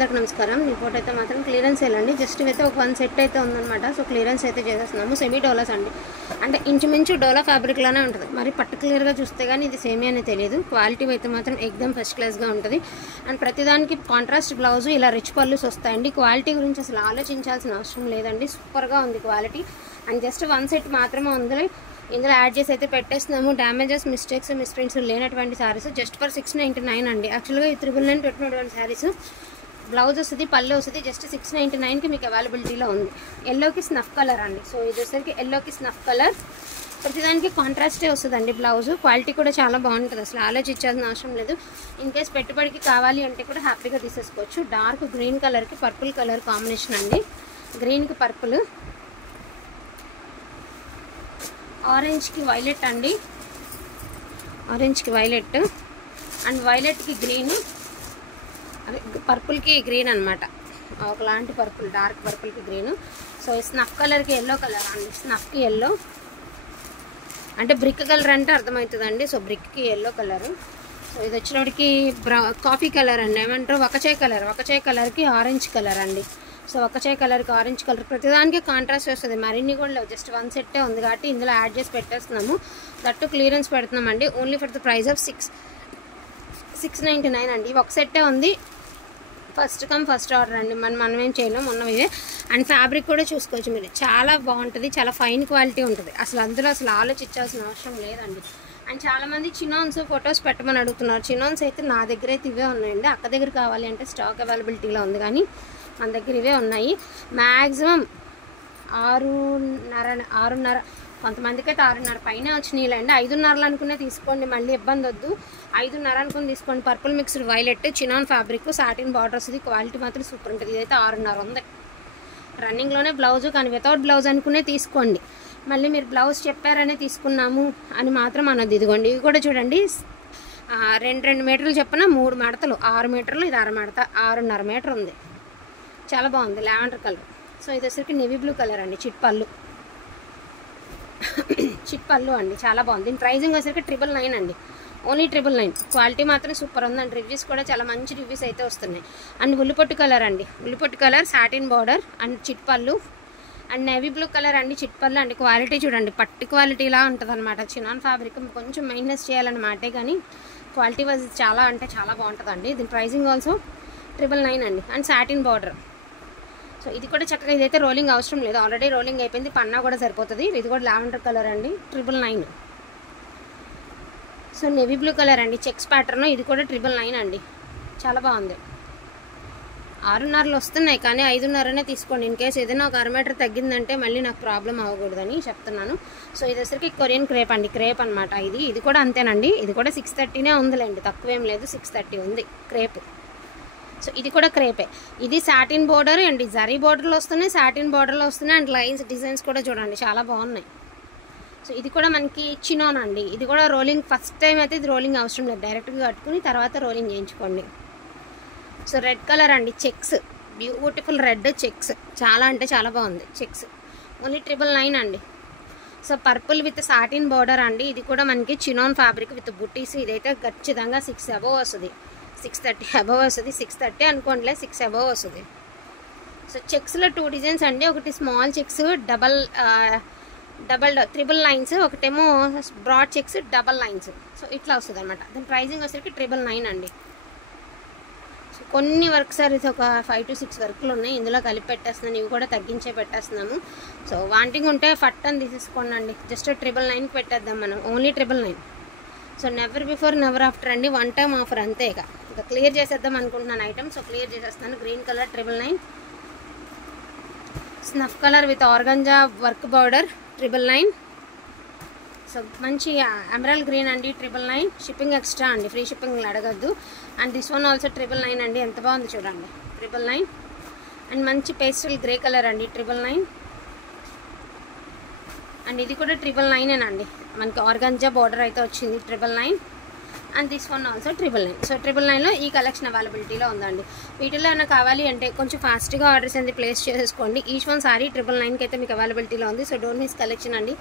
అందరికీ నమస్కారం. ఈ ఫోటో అయితే మాత్రం క్లియరెన్స్ వెళ్ళండి. జస్ట్ అయితే ఒక 1 సెట్ అయితే ఉందన్నమాట. సో క్లియరెన్స్ అయితే చేసేస్తున్నాము. సెమీ డోలాస్ అండి, అంటే ఇంచుమించు డోలా ఫ్యాబ్రిక్లోనే ఉంటుంది. మరి పర్టికులర్గా చూస్తే కానీ ఇది సేమీ అని తెలియదు. క్వాలిటీ అయితే మాత్రం ఎక్దమ్ ఫస్ట్ క్లాస్గా ఉంటుంది. అండ్ ప్రతిదానికి కాంట్రాస్ట్ బ్లౌజు ఇలా రిచ్ పళ్ళుస్ వస్తాయండి. క్వాలిటీ గురించి అసలు ఆలోచించాల్సిన అవసరం లేదండి. సూపర్గా ఉంది క్వాలిటీ. అండ్ జస్ట్ 1 సెట్ మాత్రమే ఉంది. ఇందులో యాడ్ చేసి అయితే పెట్టేస్తున్నాము. డ్యామేజెస్, మిస్టేక్స్, మిస్ప్రింట్స్ లేనటువంటి శారీస్ జస్ట్ ఫర్ 699 అండి. యాక్చువల్గా ఈ 999 పెట్టినటువంటి శారీస్ బ్లౌజ్ వస్తుంది, పళ్ళు వస్తుంది. జస్ట్ 699కి మీకు అవైలబిలిటీలో ఉంది. ఎల్లోకి స్నఫ్ కలర్ అండి. సో ఇది వచ్చేసరికి ఎల్లోకి స్నఫ్ కలర్. ప్రతిదానికి కాంట్రాస్టే వస్తుందండి బ్లౌజ్. క్వాలిటీ కూడా చాలా బాగుంటుంది. అసలు ఆలోచించాల్సిన అవసరం లేదు. ఇన్ కేస్ పెట్టుబడికి కావాలి అంటే కూడా హ్యాపీగా తీసేసుకోవచ్చు. డార్క్ గ్రీన్ కలర్కి పర్పుల్ కలర్ కాంబినేషన్ అండి. గ్రీన్కి పర్పుల్, ఆరెంజ్కి వైలెట్ అండి. ఆరెంజ్కి వైలెట్ అండ్ వైలెట్కి గ్రీన్, అదే పర్పుల్కి గ్రీన్ అనమాట. ఒకలాంటి పర్పుల్, డార్క్ పర్పుల్కి గ్రీన్. సో స్నఫ్ కలర్కి ఎల్లో కలర్ అండి. స్నఫ్కి ఎల్లో అంటే బ్రిక్ కలర్ అంటే అర్థమవుతుందండి. సో బ్రిక్కి ఎల్లో కలరు. సో ఇది వచ్చినప్పటికి కాఫీ కలర్ అండి, ఏమంటారు వకచాయ్ కలర్. వకచాయ్ కలర్కి ఆరెంజ్ కలర్ అండి. సో వకచాయ్ కలర్కి ఆరెంజ్ కలర్. ప్రతిదానికి కాంట్రాస్ట్ వస్తుంది. మరిన్ని కూడా లేవు, జస్ట్ 1 సెట్టే ఉంది కాబట్టి ఇందులో యాడ్ చేసి పెట్టేస్తున్నాము. దట్టు క్లియరెన్స్ పెడుతున్నామండి. Only for the price of 699 అండి. ఒక సెట్టే ఉంది. ఫస్ట్ కమ్ ఫస్ట్ ఆర్డర్ అండి. మనమేం చేయలేం, ఉన్నవే. అండ్ ఫ్యాబ్రిక్ కూడా చూసుకోవచ్చు మీరు. చాలా బాగుంటుంది, చాలా ఫైన్ క్వాలిటీ ఉంటుంది. అందులో ఆలోచించాల్సిన అవసరం లేదండి. అండ్ చాలామంది చినాన్స్ ఫొటోస్ పెట్టమని అడుగుతున్నారు. చినాన్స్ అయితే నా దగ్గర అయితే ఇవే ఉన్నాయండి. అక్క దగ్గర కావాలి అంటే స్టాక్ అవైలబిలిటీలో ఉంది, కానీ మన దగ్గర ఇవే ఉన్నాయి. మ్యాక్సిమం 6:30, కొంతమందికి అయితే 6:30 పైన వచ్చినాయిలేండి. 5:30 అనుకునే తీసుకోండి, మళ్ళీ ఇబ్బంది వద్దు. 5:30 అనుకుని తీసుకోండి. Purple mixed violet, chinon fabric, satin borders. ఇది క్వాలిటీ మాత్రం సూపర్ ఉంటుంది. ఇదైతే 6:30 ఉంది. రన్నింగ్లోనే బ్లౌజు, కానీ వితౌట్ బ్లౌజ్ అనుకునే తీసుకోండి. మళ్ళీ మీరు బ్లౌజ్ చెప్పారనే తీసుకున్నాము అని మాత్రం అనొద్దు. ఇదిగోండి, ఇవి కూడా చూడండి. 2 మీటర్లు చెప్పిన 3 మడతలు, 6 మీటర్లు. ఇది 1/2 మడత, 6.5 మీటర్ ఉంది. చాలా బాగుంది, లావెండర్ కలర్. సో ఇది వచ్చరికి నేవీ బ్లూ కలర్ అండి. చిట్పళ్ళు అండి, చాలా బాగుంది. దీని ప్రైజింగ్ వచ్చరికి 999 అండి. ఓన్లీ 999. క్వాలిటీ మాత్రం సూపర్ ఉందండి. రివ్యూస్ కూడా చాలా మంచి రివ్యూస్ అయితే వస్తున్నాయి. అండ్ ఉల్లిపొట్టు కలర్ అండి. ఉల్లిపొట్టు కలర్, సాటిన్ బార్డర్ అండ్ చిట్పళ్ళు. అండ్ నేవీ బ్లూ కలర్ అండి. చిట్పళ్ళు అండి. క్వాలిటీ చూడండి, పట్టు క్వాలిటీలా ఉంటుంది అనమాట. చినాన్ ఫ్యాబ్రిక్ కొంచెం మెయింటెనెన్స్ చేయాలన్నమాటే, కానీ క్వాలిటీ వైజ్ చాలా అంటే చాలా బాగుంటుందండి. దీని ప్రైజింగ్ ఆల్సో 999 అండి. And satin border. సో ఇది కూడా చక్కగా, ఇదైతే రోలింగ్ అవసరం లేదు, ఆల్రెడీ రోలింగ్ అయిపోయింది. పన్నా కూడా సరిపోతుంది. ఇది కూడా లావెండర్ కలర్ అండి. 999. సో నేవీ బ్లూ కలర్ అండి, చెక్స్ ప్యాటర్న్. ఇది కూడా 999 అండి. చాలా బాగుంది. 6:30 వస్తున్నాయి, కానీ 5:30 తీసుకోండి. ఇన్ కేసు ఏదైనా ఒక 1/2 మీటర్ తగ్గిందంటే మళ్ళీ నాకు ప్రాబ్లం అవ్వకూడదని చెప్తున్నాను. సో ఇది వచ్చరికి కొరియన్ క్రేప్ అండి. క్రేప్ అనమాట. ఇది కూడా అంతేనండి. ఇది కూడా 630 ఉందిలేండి, తక్కువేం లేదు. 630 ఉంది క్రేప్. సో ఇది కూడా క్రేపే. ఇది సాటిన్ బోర్డర్ అండి. జరీ బోర్డర్లు వస్తున్నాయి, సాటిన్ బోర్డర్లు వస్తున్నాయి. అండ్ లైన్స్, డిజైన్స్ కూడా చూడండి చాలా బాగున్నాయి. సో ఇది కూడా మనకి చినాన్ అండి. ఇది కూడా రోలింగ్, ఫస్ట్ టైం అయితే ఇది రోలింగ్ అవసరం లేదు, డైరెక్ట్గా కట్టుకుని తర్వాత రోలింగ్ చేయించుకోండి. సో రెడ్ కలర్ అండి. Checks, beautiful red checks. చాలా అంటే చాలా బాగుంది చెక్స్. ఓన్లీ 999 అండి. So purple with satin border అండి. ఇది కూడా మనకి చినాన్ ఫ్యాబ్రిక్ విత్ బుట్టీస్. ఇదైతే ఖచ్చితంగా 6 అబోవ్ వస్తుంది. 630 అబవ్ వస్తుంది. 630 అనుకోండిలే, 6 అబవ్ వస్తుంది. సో చెక్స్లో 2 డిజైన్స్ అండి. ఒకటి small checks, double triple lines. ఒకటేమో broad checks, double lines. So ఇట్లా వస్తుంది అనమాట. దాని ప్రైజింగ్ వచ్చేసరికి 999 అండి. సో కొన్ని వర్క్ సారీస్ ఒక 5 to 6 వర్క్లు ఉన్నాయి. ఇందులో కలిపి పెట్టేస్తున్నాను. ఇవి కూడా తగ్గించే పెట్టేస్తున్నాము. సో వాంటింగ్ ఉంటే ఫట్ అని తీసేసుకోండి అండి. జస్ట్ 999కి పెట్టేద్దాం మనం. Only 999. So never before never after అండి. 1 టైం ఆఫర్ అంతే. ఇక క్లియర్ చేసేద్దాం అనుకుంటున్నాను ఐటమ్. సో క్లియర్ చేసేస్తాను. Green colour 999. Snuff colour with organza work border 999. So మంచి ఎమరాల్డ్ గ్రీన్ అండి 999. షిప్పింగ్ ఎక్స్ట్రా అండి, ఫ్రీ షిప్పింగ్ అడగద్దు. అండ్ దిస్ వన్ ఆల్సో 999 అండి. ఎంత బాగుంది చూడండి, 999. అండ్ మంచి పేస్టల్ గ్రే కలర్ అండి 999. అండ్ ఇది కూడా 999 అండి. మనకి ఆర్గంజా బార్డర్ అయితే వచ్చింది 999. And this one also 999. So 999లో ఈ కలెక్షన్ అవైలబిలిటీలో ఉందండి. వీటిలో ఏమైనా కావాలి అంటే కొంచెం ఫాస్ట్గా ఆర్డర్స్ అనేది ప్లేస్ చేసేసుకోండి. ఈచ్ వన్ సారీ 999కి అయితే మీకు అవైలబిలిటీలో ఉంది. సో డోంట్ మిస్ కలెక్షన్ అండి.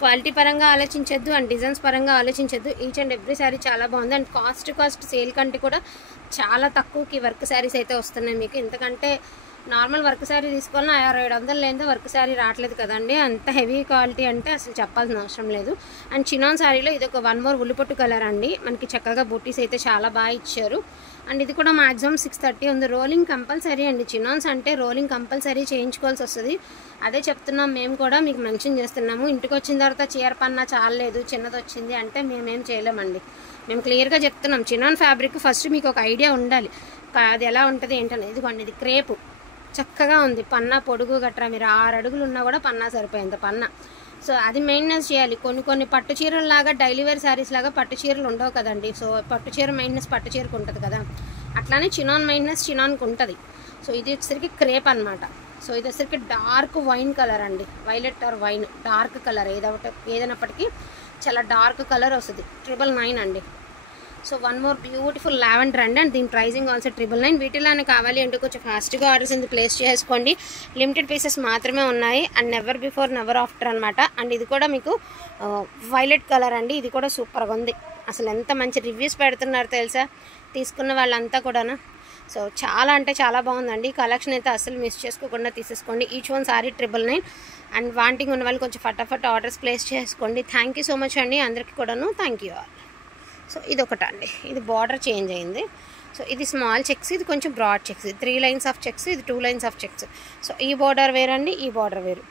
క్వాలిటీ పరంగా ఆలోచించొద్దు అండ్ డిజైన్స్ పరంగా ఆలోచించొద్దు. ఈచ్ అండ్ ఎవ్రీ శారీ చాలా బాగుంది అండ్ కాస్ట్ సేల్ కంటే కూడా చాలా తక్కువకి వర్క్ శారీస్ అయితే వస్తున్నాయి మీకు. ఎందుకంటే నార్మల్ వర్క్ శారీ తీసుకోవాలన్నా 600-700 లేనిదే వర్క్ శారీ రావట్లేదు కదండి. అంత హెవీ క్వాలిటీ అంటే అసలు చెప్పాల్సిన అవసరం లేదు. అండ్ చినాన్ శారీలో ఇది ఒక 1 మోర్ ఉల్లిపొట్టు కలర్ అండి. మనకి చక్కగా బూటీస్ అయితే చాలా బాగా ఇచ్చారు. అండ్ ఇది కూడా మ్యాక్సిమం 630 ఉంది. రోలింగ్ కంపల్సరీ అండి. చినాన్స్ అంటే రోలింగ్ కంపల్సరీ చేయించుకోవాల్సి వస్తుంది. అదే చెప్తున్నాం, మేము కూడా మీకు మెన్షన్ చేస్తున్నాము. ఇంటికి వచ్చిన తర్వాత చీర పన్నా చాలలేదు, చిన్నది వచ్చింది అంటే మేమేం చేయలేమండి. మేము క్లియర్గా చెప్తున్నాం. చినాన్ ఫ్యాబ్రిక్ ఫస్ట్ మీకు ఒక ఐడియా ఉండాలి, అది ఎలా ఉంటుంది ఏంటనేది. ఇదిగోండి, ఇది క్రేపు చక్కగా ఉంది. పన్నా పొడుగు గట్రా మీరు 6 అడుగులు ఉన్నా కూడా పన్నా సరిపోయేంత పన్నా. సో అది మెయింటెనెన్స్ చేయాలి. కొన్ని పట్టు చీరలు లాగా డైలీ వేర్ శారీస్ లాగా పట్టు చీరలు ఉండవు కదండి. సో పట్టు చీర మెయింటెనెన్స్ పట్టు చీరకు ఉంటుంది కదా, అట్లానే చినాన్ మెయింటెనెన్స్ చినాన్కి ఉంటుంది. సో ఇది వచ్చేసరికి క్రేప్ అనమాట. సో ఇది వచ్చేసరికి డార్క్ వైన్ కలర్ అండి, violet or wine dark colour ఏదైనప్పటికీ చాలా డార్క్ కలర్ వస్తుంది. 999 అండి. సో 1 మోర్ బ్యూటిఫుల్ లావెండర్ అండి. అండ్ దీని ప్రైజింగ్ ఆల్సో 999. వీటిలోనే కావాలి అంటే కొంచెం ఫాస్ట్గా ఆర్డర్స్ ఎందుకు ప్లేస్ చేసుకోండి. లిమిటెడ్ పీసెస్ మాత్రమే ఉన్నాయి and never before never after అనమాట. అండ్ ఇది కూడా మీకు వైలెట్ కలర్ అండి. ఇది కూడా సూపర్గా ఉంది. అసలు ఎంత మంచి రివ్యూస్ పెడుతున్నారు తెలుసా తీసుకున్న వాళ్ళంతా కూడాను. సో చాలా అంటే చాలా బాగుందండి. ఈ కలెక్షన్ అయితే అసలు మిస్ చేసుకోకుండా తీసేసుకోండి. Each one sorry 999. And wanting ఉన్న వాళ్ళు కొంచెం ఫటాఫట్ ఆర్డర్స్ ప్లేస్ చేసుకోండి. థ్యాంక్ యూ సో మచ్ అండి అందరికీ కూడాను. Thank you all. సో ఇది ఒకటి అండి, ఇది బార్డర్ చేంజ్ అయింది. సో ఇది స్మాల్ చెక్స్, ఇది కొంచెం broad checks, 3 lines of checks, ఇది 2 లైన్స్ ఆఫ్ చెక్స్. సో ఈ బార్డర్ వేరండి, ఈ బార్డర్ వేరు.